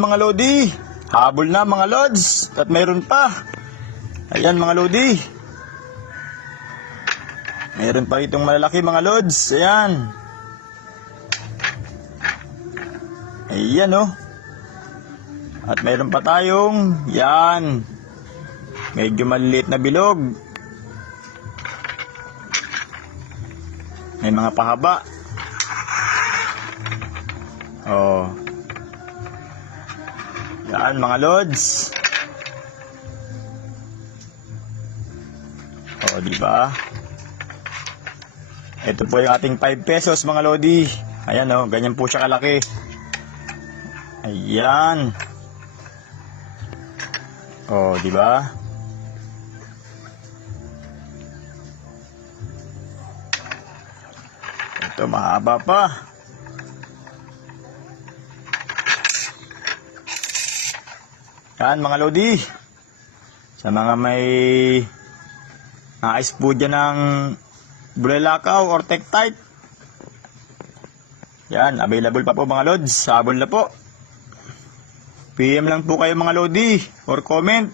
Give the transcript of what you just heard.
mga Lodi. Habol na mga Lods. At mayroon pa. Ayan mga Lodi. Mayroon pa itong malalaki mga Lods. Ayan. Ayan oh. At mayroon pa tayong, yan. Medyo maliliit na bilog. May mga pahaba. Oh. Yan mga lods. Oh, di ba? Ito po yung ating 5 pesos mga lodi. Ayan oh, ganyan po siya kalaki. Ayan. Oh, di ba? Ito mahaba pa. Yan mga lodi. Sa mga may nais po dyan ng bulalakaw or tektite. Yan, available pa po mga lods. Sabon na po. PM lang po kayo mga lodi or comment.